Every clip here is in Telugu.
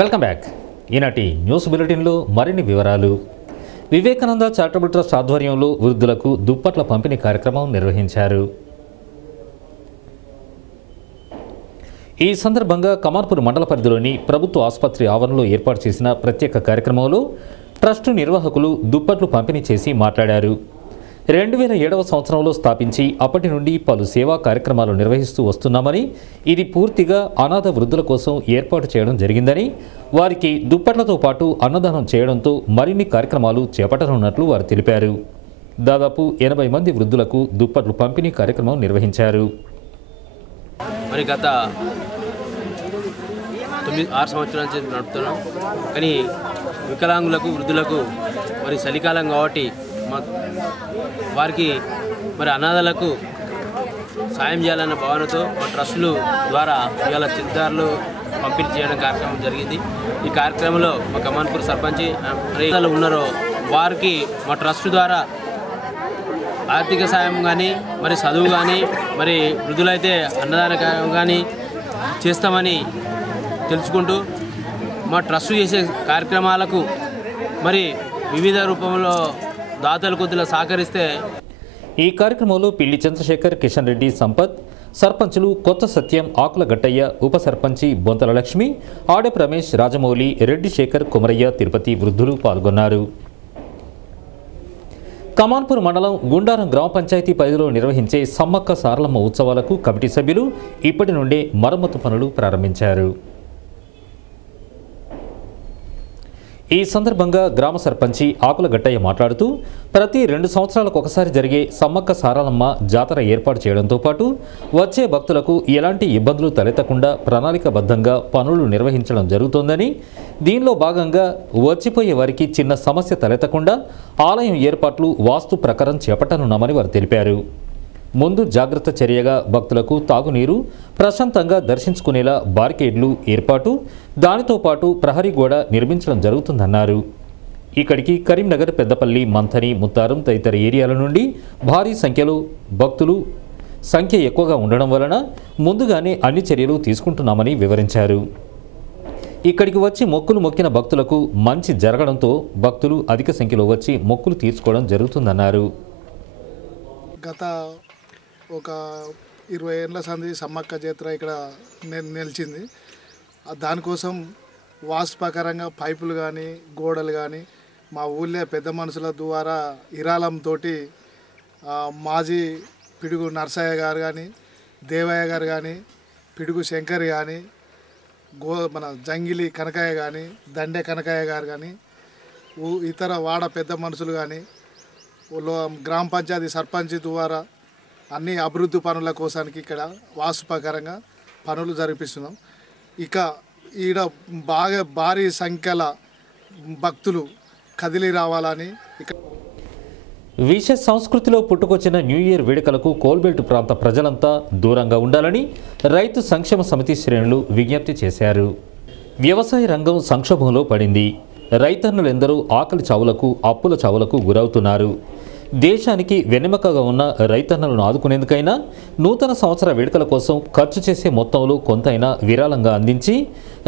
Welcome back. ఈనాటి న్యూస్ బులెటిన్లో మరిన్ని వివరాలు. వివేకానంద చారిటబుల్ ట్రస్ట్ ఆధ్వర్యంలో వృద్ధులకు దుప్పట్ల పంపిణీ కార్యక్రమం నిర్వహించారు. ఈ సందర్భంగా కమాన్పూర్ మండల పరిధిలోని ప్రభుత్వ ఆసుపత్రి ఆవరణలో ఏర్పాటు చేసిన ప్రత్యేక కార్యక్రమంలో ట్రస్టు నిర్వాహకులు దుప్పట్లు పంపిణీ చేసి మాట్లాడారు. 2007వ సంవత్సరంలో స్థాపించి అప్పటి నుండి పలు సేవా కార్యక్రమాలు నిర్వహిస్తూ వస్తున్నామని, ఇది పూర్తిగా అనాథ వృద్ధుల కోసం ఏర్పాటు చేయడం జరిగిందని, వారికి దుప్పట్లతో పాటు అన్నదానం చేయడంతో మరిన్ని కార్యక్రమాలు చేపట్టనున్నట్లు వారు తెలిపారు. దాదాపు 80 మంది వృద్ధులకు దుప్పట్లు పంపిణీ కార్యక్రమం నిర్వహించారు. మరి గత 6 సంవత్సరాల నుంచి నడుపుతున్నాం. కానీ వికలాంగులకు వృద్ధులకు మరి చలికాలం కాబట్టి వారికి మరి అనాథలకు సాయం చేయాలన్న భావనతో మా ట్రస్టులు ద్వారా ఇవాళ చిత్తారులు పంపిణీ చేయడం కార్యక్రమం జరిగింది. ఈ కార్యక్రమంలో మా కమాన్పూర్ సర్పంచ్ ఉన్నారో వారికి మా ట్రస్టు ద్వారా ఆర్థిక సాయం కానీ మరి చదువు కానీ మరి వృద్ధులైతే అన్నదానం కానీ చేస్తామని తెలుసుకుంటూ మా ట్రస్టు చేసే కార్యక్రమాలకు మరి వివిధ రూపంలో దాతలు కొద్దిగా సహకరిస్తే. ఈ కార్యక్రమంలో పిల్లి చంద్రశేఖర్, కిషన్ రెడ్డి, సంపత్, సర్పంచులు కొత్త సత్యం, ఆకుల గట్టయ్య, ఉప సర్పంచి బొంతల లక్ష్మి, ఆడెప్ రమేష్, రాజమౌళి, రెడ్డి శేఖర్, కుమరయ్య, తిరుపతి వృద్ధులు పాల్గొన్నారు. కమాన్పూర్ మండలం గుండారం గ్రామ పంచాయతీ పరిధిలో నిర్వహించే సమ్మక్క సారలమ్మ ఉత్సవాలకు కమిటీ సభ్యులు ఇప్పటి నుండే మరమ్మతు పనులు ప్రారంభించారు. ఈ సందర్భంగా గ్రామ సర్పంచి ఆకుల గట్టయ్య మాట్లాడుతూ, ప్రతి 2 సంవత్సరాలకు ఒకసారి జరిగే సమ్మక్క సారలమ్మ జాతర ఏర్పాటు చేయడంతో పాటు వచ్చే భక్తులకు ఎలాంటి ఇబ్బందులు తలెత్తకుండా ప్రణాళికబద్ధంగా పనులు నిర్వహించడం జరుగుతోందని, దీనిలో భాగంగా వచ్చిపోయే వారికి చిన్న సమస్య తలెత్తకుండా ఆలయం ఏర్పాట్లు వాస్తు ప్రకారం చేపట్టనున్నామని వారు తెలిపారు. ముందు జాగ్రత్త చర్యగా భక్తులకు తాగునీరు, ప్రశాంతంగా దర్శించుకునేలా బారికేడ్లు ఏర్పాటు, దానితో పాటు ప్రహరీ గోడ నిర్మించడం జరుగుతుందన్నారు. ఇక్కడికి కరీంనగర్, పెద్దపల్లి, మంథని, ముత్తారం తదితర ఏరియాల నుండి భారీ సంఖ్యలో భక్తులు సంఖ్య ఎక్కువగా ఉండడం వలన ముందుగానే అన్ని చర్యలు తీసుకుంటున్నామని వివరించారు. ఇక్కడికి వచ్చి మొక్కులు మొక్కిన భక్తులకు మంచి జరగడంతో భక్తులు అధిక సంఖ్యలో వచ్చి మొక్కులు తీర్చుకోవడం జరుగుతుందన్నారు. గత ఒక 20 ఏళ్ళ సంది సమ్మక్క జాతర ఇక్కడ నిలిచింది. దానికోసం వాస్తు ప్రకారంగా పైపులు కానీ గోడలు కానీ మా ఊళ్ళో పెద్ద మనుషుల ద్వారా ఇరాలంతో మాజీ పిడుగు నర్సయ్య గారు కానీ, దేవయ్య గారు కానీ, పిడుగు శంకర్ కానీ, మన జంగిలి కనకయ్య కానీ, దండే కనకయ్య గారు కానీ, ఇతర వాడ పెద్ద మనుషులు కానీ, గ్రామ పంచాయతీ సర్పంచ్ ద్వారా అన్ని అభివృద్ధి పనుల కోసానికి ఇక్కడ వాస్తు ప్రకారంగా పనులు జరిపిస్తున్నాం. ఇక ఈడ బాగా భారీ సంఖ్యల భక్తులు కదిలి రావాలని విష సంస్కృతిలో పుట్టుకొచ్చిన న్యూ ఇయర్ వేడుకలకు కోల్బెల్ట్ ప్రాంత ప్రజలంతా దూరంగా ఉండాలని రైతు సంక్షేమ సమితి శ్రేణులు విజ్ఞప్తి చేశారు. వ్యవసాయ రంగం సంక్షోభంలో పడింది. రైతన్నులెందరూ ఆకలి చావులకు, అప్పుల చావులకు గురవుతున్నారు. దేశానికి వెన్నెముకగా ఉన్న రైతన్నలను ఆదుకునేందుకైనా నూతన సంవత్సర వేడుకల కోసం ఖర్చు చేసే మొత్తంలో కొంతైనా విరాళంగా అందించి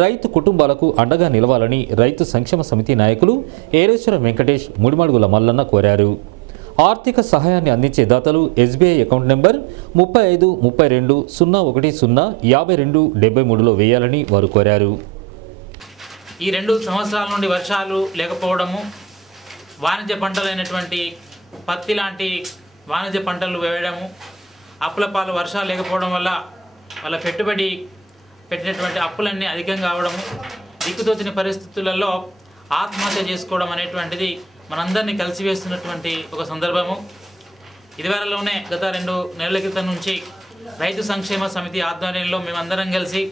రైతు కుటుంబాలకు అండగా నిలవాలని రైతు సంక్షేమ సమితి నాయకులు ఏరేశ్వరం వెంకటేష్, ముడిమడుగుల మల్లన్న కోరారు. ఆర్థిక సహాయాన్ని అందించే దాతలు SBI అకౌంట్ నెంబర్ 3532105273లో వేయాలని వారు కోరారు. ఈ 2 సంవత్సరాల నుండి వర్షాలు లేకపోవడము, వాణిజ్య పంటలైనటువంటి పత్తి లాంటి వాణిజ్య పంటలు వేయడము, అప్పులపాలు వర్షాలు లేకపోవడం వల్ల వాళ్ళ పెట్టుబడి పెట్టినటువంటి అప్పులన్నీ అధికంగా అవడము, దిక్కుతోచిన పరిస్థితులలో ఆత్మహత్య చేసుకోవడం అనేటువంటిది మనందరినీ కలిసివేస్తున్నటువంటి ఒక సందర్భము. ఇదివరలోనే గత 2 నెలల క్రితం నుంచి రైతు సంక్షేమ సమితి ఆధ్వర్యంలో మేమందరం కలిసి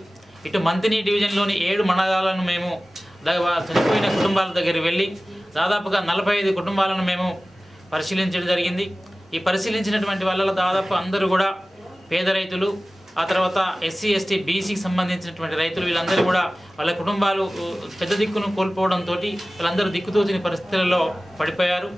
ఇటు మంతిని డివిజన్లోని 7 మండలాలను మేము చనిపోయిన కుటుంబాల దగ్గరికి వెళ్ళి దాదాపుగా 45 కుటుంబాలను మేము పరిశీలించడం జరిగింది. ఈ పరిశీలించినటువంటి వాళ్ళలో దాదాపు అందరూ కూడా పేద రైతులు, ఆ తర్వాత SC ST BCకి సంబంధించినటువంటి రైతులు, వీళ్ళందరూ కూడా వాళ్ళ కుటుంబాలు పెద్ద దిక్కును కోల్పోవడంతో వాళ్ళందరూ దిక్కుతోచిన పరిస్థితులలో పడిపోయారు.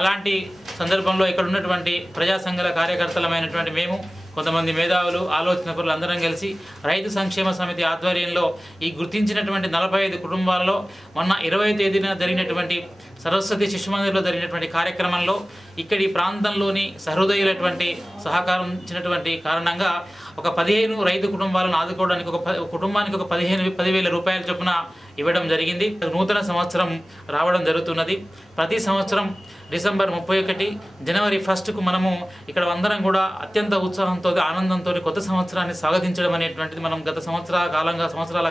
అలాంటి సందర్భంలో ఇక్కడ ఉన్నటువంటి ప్రజా సంఘాల కార్యకర్తలమైనటువంటి మేము కొంతమంది మేధావులు ఆలోచనకులు అందరం కలిసి రైతు సంక్షేమ సమితి ఆధ్వర్యంలో ఈ గుర్తించినటువంటి 45 కుటుంబాలలో మొన్న 20వ తేదీన జరిగినటువంటి సరస్వతి శిశు మందిర్లో జరిగినటువంటి కార్యక్రమంలో ఇక్కడి ప్రాంతంలోని సహృదయులటువంటి సహకారం ఇచ్చినటువంటి కారణంగా ఒక 15 రైతు కుటుంబాలను ఆదుకోవడానికి ఒక కుటుంబానికి ఒక 10,000 రూపాయల చొప్పున ఇవ్వడం జరిగింది. నూతన సంవత్సరం రావడం జరుగుతున్నది. ప్రతి సంవత్సరం డిసెంబర్ 31 జనవరి 1కు మనము ఇక్కడ అందరం కూడా అత్యంత ఉత్సాహంతో ఆనందంతో కొత్త సంవత్సరాన్ని స్వాగతించడం అనేటువంటిది మనం గత సంవత్సరాల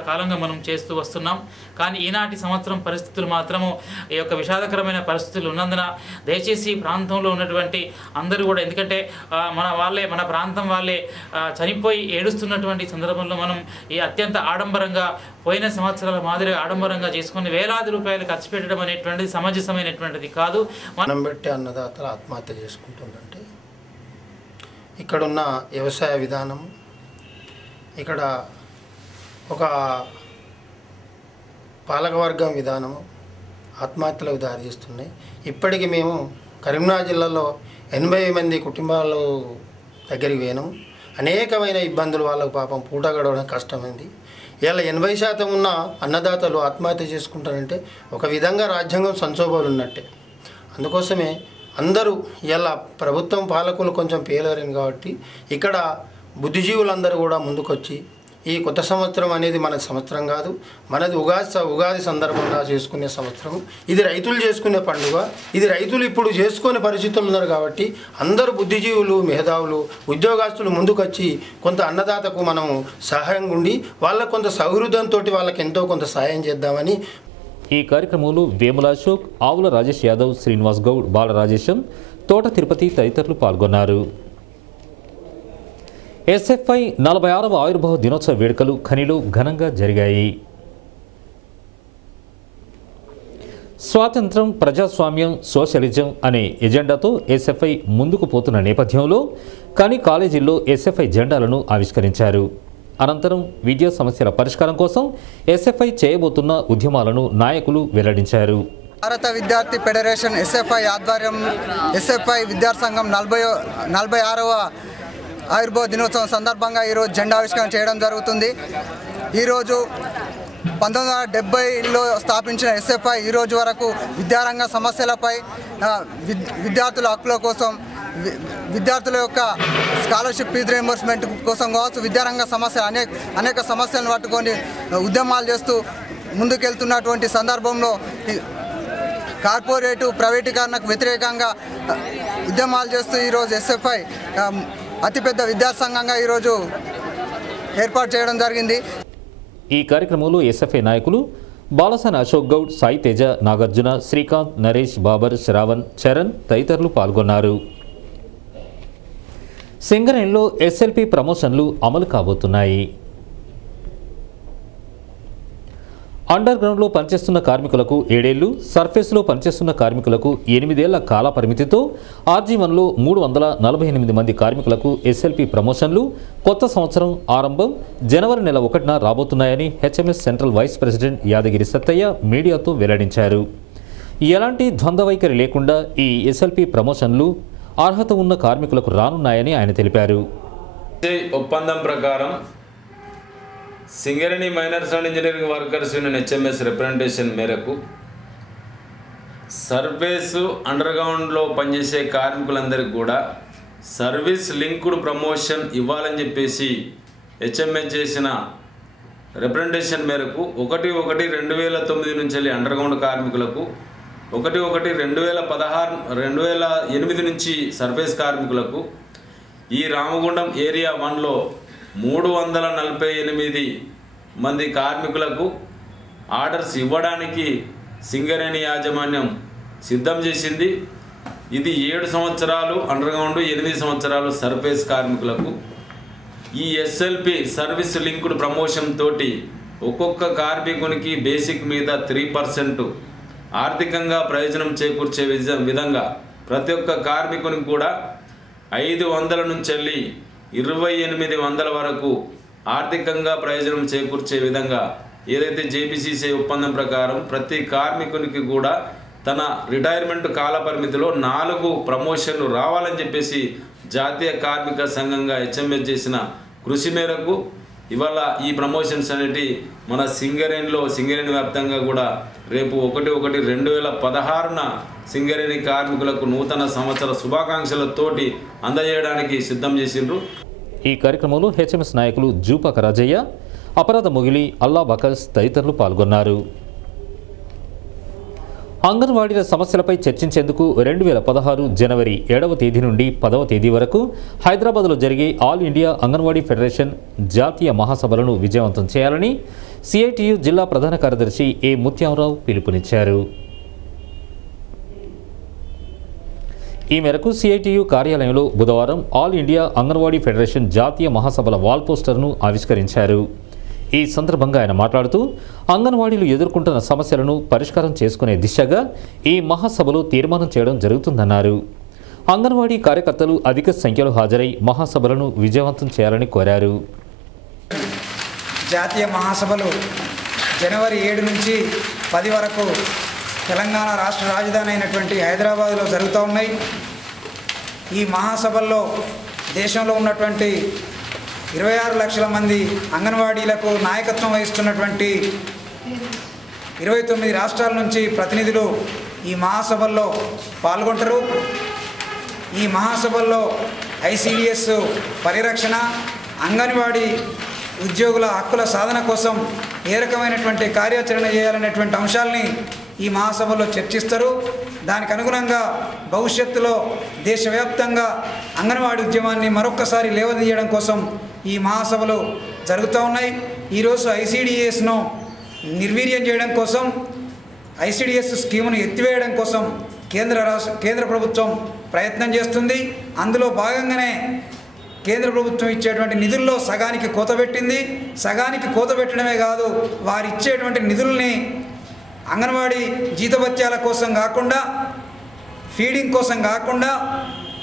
కాలంగా మనం చేస్తూ వస్తున్నాం. కానీ ఈనాటి సంవత్సరం పరిస్థితులు మాత్రము ఈ యొక్క విషాదకరమైన పరిస్థితులు ఉన్నందున దయచేసి ప్రాంతంలో ఉన్నటువంటి అందరూ కూడా, ఎందుకంటే మన ప్రాంతం వాళ్ళే చనిపోయి ఏడుస్తున్నటువంటి సందర్భంలో మనం ఈ అత్యంత ఆడంబరంగా పోయిన సంవత్సరాల మాదిరిగా ఆడంబరంగా చేసుకుని వేలాది రూపాయలు ఖర్చు పెట్టడం అనేటువంటిది సమంజసమైనటువంటిది కాదు. మనం పెట్టి అన్నదాతలు ఆత్మహత్య చేసుకుంటుందంటే ఇక్కడున్న వ్యవసాయ విధానం, ఇక్కడ ఒక పాలకవర్గం విధానము ఆత్మహత్యలకు దారితీస్తున్నాయి. ఇప్పటికీ మేము కరీంనగర్ జిల్లాలో 80 మంది కుటుంబాలు దగ్గరికి పోయినాము. అనేకమైన ఇబ్బందులు వాళ్ళకు పాపం పూట గడవడం కష్టమైంది. ఇలా 80% ఉన్న అన్నదాతలు ఆత్మహత్య చేసుకుంటారంటే ఒక విధంగా రాజ్యాంగం సంక్షోభాలు ఉన్నట్టే. అందుకోసమే అందరూ ఇలా ప్రభుత్వం పాలకులు కొంచెం పేలరైన కాబట్టి ఇక్కడ బుద్ధిజీవులందరూ కూడా ముందుకొచ్చి ఈ కొత్త సంవత్సరం అనేది మన సంవత్సరం కాదు, మనది ఉగాది సందర్భంగా చేసుకునే సంవత్సరం. ఇది రైతులు చేసుకునే పండుగ. ఇది రైతులు ఇప్పుడు చేసుకునే పరిస్థితులు ఉన్నారు కాబట్టి అందరూ బుద్ధిజీవులు, మేధావులు, ఉద్యోగస్తులు ముందుకొచ్చి కొంత అన్నదాతకు మనము సహాయంగా ఉండి వాళ్ళకు కొంత సౌహృదంతో వాళ్ళకి ఎంతో కొంత సహాయం చేద్దామని. ఈ కార్యక్రమంలో వేముల అశోక్, ఆవుల రాజేష్ యాదవ్, శ్రీనివాస్ గౌడ్, బాలరాజేశం, తోట తిరుపతి తదితరులు పాల్గొన్నారు. ఎస్ఎఫ్ఐ 46వ ఆవిర్భావ దినోత్సవ వేడుకలు ఖనిలో ఘనంగా జరిగాయి. స్వాతంత్రం, ప్రజాస్వామ్యం, సోషలిజం అనే ఎజెండాతో ఎస్ఎఫ్ఐ ముందుకు పోతున్న నేపథ్యంలో ఖని కాలేజీల్లో ఎస్ఎఫ్ఐ జెండాలను ఆవిష్కరించారు. అనంతరం విద్యా సమస్యల పరిష్కారం కోసం ఎస్ఎఫ్ఐ చేయబోతున్న ఉద్యమాలను నాయకులు వెల్లడించారు. భారత విద్యార్థి ఫెడరేషన్ ఎస్ఎఫ్ఐ ఆధ్వర్యం ఎస్ఎఫ్ఐ విద్యార్థి సంఘం 46వ ఆవిర్భావ దినోత్సవం సందర్భంగా ఈరోజు జెండా ఆవిష్కరణ చేయడం జరుగుతుంది. ఈరోజు 1970లో స్థాపించిన ఎస్ఎఫ్ఐ ఈరోజు వరకు విద్యారంగ సమస్యలపై, విద్యార్థుల హక్కుల కోసం, విద్యార్థుల యొక్క స్కాలర్షిప్ ఫీజు రీయింబర్స్మెంట్ కోసం కావచ్చు, విద్యారంగ సమస్యలు అనేక సమస్యలను పట్టుకొని ఉద్యమాలు చేస్తూ ముందుకెళ్తున్నటువంటి సందర్భంలో కార్పొరేటు ప్రైవేటీకరణకు వ్యతిరేకంగా ఉద్యమాలు చేస్తూ ఈరోజు ఎస్ఎఫ్ఐ అతిపెద్ద విద్యార్థి సంఘంగా ఈరోజు ఏర్పాటు చేయడం జరిగింది. ఈ కార్యక్రమంలో ఎస్ఎఫ్ఐ నాయకులు బాలసాని అశోక్ గౌడ్, సాయి తేజ, నాగార్జున, శ్రీకాంత్, నరేష్, బాబర్, శ్రావణ్, చరణ్ తదితరులు పాల్గొన్నారు. సింగరేణిలో ఎస్ఎల్పి ప్రమోషన్లు అమలు కాబోతున్నాయి. అండర్ గ్రౌండ్లో పనిచేస్తున్న కార్మికులకు 7 ఏళ్లు, సర్ఫేస్లో పనిచేస్తున్న కార్మికులకు 8 ఏళ్ల కాల పరిమితితో ఆర్జీ1లో 348 మంది కార్మికులకు ఎస్ఎల్పి ప్రమోషన్లు కొత్త సంవత్సరం ఆరంభం జనవరి నెల 1న రాబోతున్నాయని HMS central vice president Yadagiri Sattaiah మీడియాతో వెల్లడించారు. ఎలాంటి ద్వంద్వ వైఖరి లేకుండా ఈ ఎస్ఎల్పి ప్రమోషన్లు అర్హత ఉన్న కార్మికులకు రానున్నాయని ఆయన తెలిపారు. ఒప్పందం ప్రకారం Singareni miners and engineering workers union HMS representation మేరకు సర్వీసు అండర్గ్రౌండ్లో పనిచేసే కార్మికులందరికీ కూడా సర్వీస్ లింక్డ్ ప్రమోషన్ ఇవ్వాలని చెప్పేసి హెచ్ఎంఎస్ చేసిన రిప్రజెంటేషన్ మేరకు 1/1/2009 నుంచి వెళ్ళి అండర్గ్రౌండ్ కార్మికులకు, 1/1/2008 నుంచి సర్వీస్ కార్మికులకు, ఈ రామగుండం ఏరియా 1లో 348 మంది కార్మికులకు ఆర్డర్స్ ఇవ్వడానికి సింగరేణి యాజమాన్యం సిద్ధం చేసింది. ఇది 7 సంవత్సరాలు అండర్గ్రౌండ్, 8 సంవత్సరాలు సర్ఫేస్ కార్మికులకు. ఈ ఎస్ఎల్పి సర్వీస్ లింక్డ్ ప్రమోషన్ తోటి ఒక్కొక్క కార్మికునికి బేసిక్ మీద 3% ఆర్థికంగా ప్రయోజనం చేకూర్చే విధంగా ప్రతి ఒక్క కార్మికునికి కూడా 500 నుంచి వెళ్ళి 2800 వరకు ఆర్థికంగా ప్రయోజనం చేకూర్చే విధంగా ఏదైతే జేపీసీసీ ఒప్పందం ప్రకారం ప్రతి కార్మికునికి కూడా తన రిటైర్మెంట్ కాల పరిమితిలో 4 ప్రమోషన్లు రావాలని చెప్పేసి జాతీయ కార్మిక సంఘంగా హెచ్ఎంఎస్ చేసిన కృషి మేరకు ఇవాళ ఈ ప్రమోషన్స్ అనేటి మన సింగరేణి వ్యాప్తంగా కూడా రేపు 1/1/2016న సింగరేణి కార్మికులకు నూతన సంవత్సర శుభాకాంక్షలతోటి అందజేయడానికి సిద్ధం చేసిండ్రు. ఈ కార్యక్రమంలో హెచ్ఎంఎస్ నాయకులు జూపాక రాజయ్య, అపరాధ మొగిలి, అల్లా బకస్ తదితరులు పాల్గొన్నారు. అంగన్వాడీల సమస్యలపై చర్చించేందుకు 2016 జనవరి 7వ తేదీ నుండి 10వ తేదీ వరకు హైదరాబాద్లో జరిగే ఆల్ ఇండియా అంగన్వాడీ ఫెడరేషన్ జాతీయ మహాసభలను విజయవంతం చేయాలని సిఐటియు జిల్లా ప్రధాన కార్యదర్శి ఏ ముత్యామరావు పిలుపునిచ్చారు. ఈ మేరకు సిఐటియు కార్యాలయంలో బుధవారం ఆల్ ఇండియా అంగన్వాడీ ఫెడరేషన్ జాతీయ మహాసభల వాల్ పోస్టర్ను ఆవిష్కరించారు. ఈ సందర్భంగా ఆయన మాట్లాడుతూ అంగన్వాడీలు ఎదుర్కొంటున్న సమస్యలను పరిష్కారం చేసుకునే దిశగా ఈ మహాసభలో తీర్మానం చేయడం జరుగుతుందన్నారు. అంగన్వాడీ కార్యకర్తలు అధిక సంఖ్యలో హాజరై మహాసభలను విజయవంతం చేయాలని కోరారు. జాతీయ మహాసభలు జనవరి 7 నుంచి 10 వరకు తెలంగాణ రాష్ట్ర రాజధాని అయినటువంటి హైదరాబాద్లో జరుగుతూ ఉన్నాయి. ఈ మహాసభల్లో దేశంలో ఉన్నటువంటి 26 లక్షల మంది అంగన్వాడీలకు నాయకత్వం వహిస్తున్నటువంటి 29 రాష్ట్రాల నుంచి ప్రతినిధులు ఈ మహాసభల్లో పాల్గొంటారు. ఈ మహాసభల్లో ఐసిడిఎస్ పరిరక్షణ, అంగన్వాడీ ఉద్యోగుల హక్కుల సాధన కోసం ఏ రకమైనటువంటి కార్యాచరణ చేయాలనేటువంటి అంశాలని ఈ మహాసభలో చర్చిస్తారు. దానికి అనుగుణంగా భవిష్యత్తులో దేశవ్యాప్తంగా అంగన్వాడీ ఉద్యమాన్ని మరొక్కసారి లేవదీయడం కోసం ఈ మహాసభలు జరుగుతూ ఉన్నాయి. ఈరోజు ఐసిడిఎస్ను నిర్వీర్యం చేయడం కోసం, ఐసిడిఎస్ స్కీమును ఎత్తివేయడం కోసం కేంద్ర ప్రభుత్వం ప్రయత్నం చేస్తుంది. అందులో భాగంగానే కేంద్ర ప్రభుత్వం ఇచ్చేటువంటి నిధుల్లో సగానికి కోత పెట్టింది. సగానికి కోత పెట్టడమే కాదు, వారు ఇచ్చేటువంటి నిధుల్ని అంగన్వాడీ జీతభత్యాల కోసం కాకుండా, ఫీడింగ్ కోసం కాకుండా,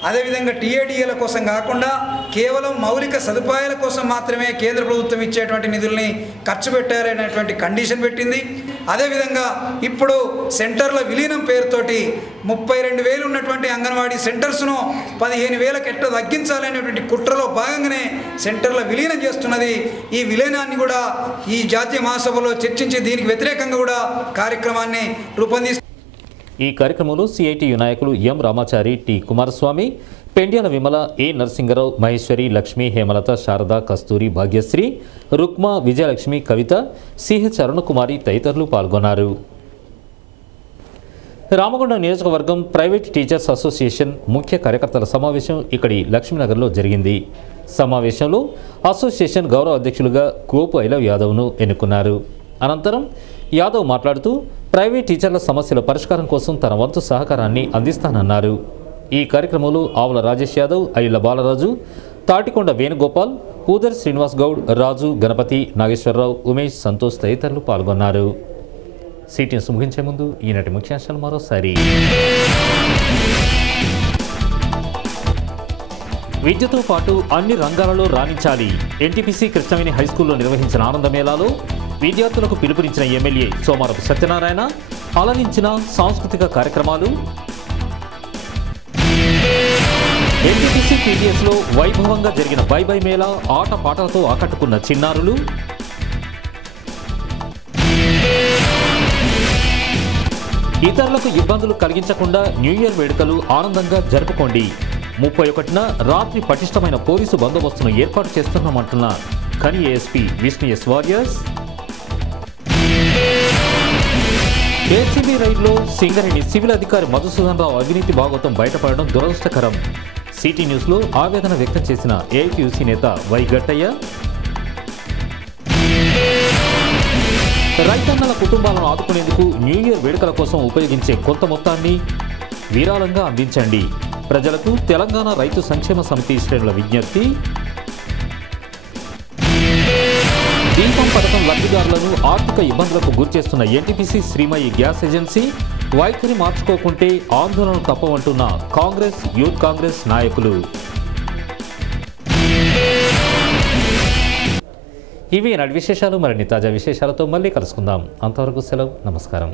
అదేవిధంగా టీఏడీఏల కోసం కాకుండా కేవలం మౌలిక సదుపాయాల కోసం మాత్రమే కేంద్ర ప్రభుత్వం ఇచ్చేటువంటి నిధుల్ని ఖర్చు పెట్టారనేటువంటి కండిషన్ పెట్టింది. అదేవిధంగా ఇప్పుడు సెంటర్ల విలీనం పేరుతోటి 32,000 ఉన్నటువంటి అంగన్వాడీ సెంటర్స్ను 15,000కి ఎట్లా తగ్గించాలనేటువంటి కుట్రలో భాగంగానే సెంటర్ల విలీనం చేస్తున్నది. ఈ విలీనాన్ని కూడా ఈ జాతీయ మహాసభలో చర్చించి దీనికి వ్యతిరేకంగా కూడా కార్యక్రమాన్ని రూపొందిస్తారు. ఈ కార్యక్రమంలో సిఐటియు నాయకులు ఎం రామాచారి, టి కుమారస్వామి, పెండ్యాల విమల, ఏ నరసింగరావు, మహేశ్వరి, లక్ష్మి, హేమలత, శారద, కస్తూరి, భాగ్యశ్రీ, రుక్మా, విజయలక్ష్మి, కవిత, సిహెచ్ అరుణకుమారి తదితరులు పాల్గొన్నారు. రామగుండం నియోజకవర్గం ప్రైవేట్ టీచర్స్ అసోసియేషన్ ముఖ్య కార్యకర్తల సమావేశం ఇక్కడి లక్ష్మీనగర్లో జరిగింది. సమావేశంలో అసోసియేషన్ గౌరవ అధ్యక్షులుగా గోపు ఐలవ్ యాదవ్ను ఎన్నుకున్నారు. అనంతరం యాదవ్ మాట్లాడుతూ ప్రైవేట్ టీచర్ల సమస్యల పరిష్కారం కోసం తన వంతు సహకారాన్ని అందిస్తానన్నారు. ఈ కార్యక్రమంలో ఆవుల రాజేష్ యాదవ్, అయ్యల బాలరాజు, తాటికొండ వేణుగోపాల్, పూదర్ శ్రీనివాస్ గౌడ్, రాజు, గణపతి, నాగేశ్వరరావు, ఉమేష్, సంతోష్ తదితరులు పాల్గొన్నారు. సిటీని ముగించే ముందు ఈనాటి ముఖ్యాంశాలు మరోసారి. విద్యతో పాటు అన్ని రంగాలలో రాణించాలి. ఎన్టీపీసీ కృష్ణవేణి హైస్కూల్లో నిర్వహించిన ఆనంద మేళాలో విద్యార్థులకు పిలుపునిచ్చిన ఎమ్మెల్యే సోమారపు సత్యనారాయణ. అలరించిన సాంస్కృతిక కార్యక్రమాలు. ఎన్టీపీసీ పీటీఎస్లో వైభవంగా జరిగిన బై బై మేళా ఆట పాటలతో ఆకట్టుకున్న చిన్నారులు. ఇతరులకు ఇబ్బందులు కలిగించకుండా న్యూ ఇయర్ వేడుకలు ఆనందంగా జరుపుకోండి. 31న రాత్రి పటిష్టమైన పోలీసు బందోబస్తును ఏర్పాటు చేస్తున్నామంటున్న Khani ASP Vishnu S Warriers. ACB రైడ్లో సింగరేణి సివిల్ అధికారి మధుసూదన్ రావు అవినీతి భాగోతం బయటపడడం దురదృష్టకరం. సిటీ న్యూస్లో ఆవేదన వ్యక్తం చేసిన ఏఐటీయూసీ నేత వై గట్టయ్య. రైతన్నల కుటుంబాలను ఆదుకునేందుకు న్యూ ఇయర్ వేడుకల కోసం ఉపయోగించే కొంత మొత్తాన్ని విరాళంగా అందించండి. ప్రజలకు తెలంగాణ రైతు సంక్షేమ సమితి శ్రేణుల విజ్ఞప్తి. దీపం పథకం లబ్ధిదారులను ఆర్థిక ఇబ్బందులకు గురిచేస్తున్న ఎన్టీపీసీ శ్రీమయి గ్యాస్ ఏజెన్సీ వైఖరి మార్చుకోకుంటే ఆందోళన తప్పవంటున్న కాంగ్రెస్, యూత్ కాంగ్రెస్ నాయకులు. ఇవి నాటి విశేషాలు. మరిన్ని తాజా విశేషాలతో మళ్ళీ కలుసుకుందాం. అంతవరకు సెలవు. నమస్కారం.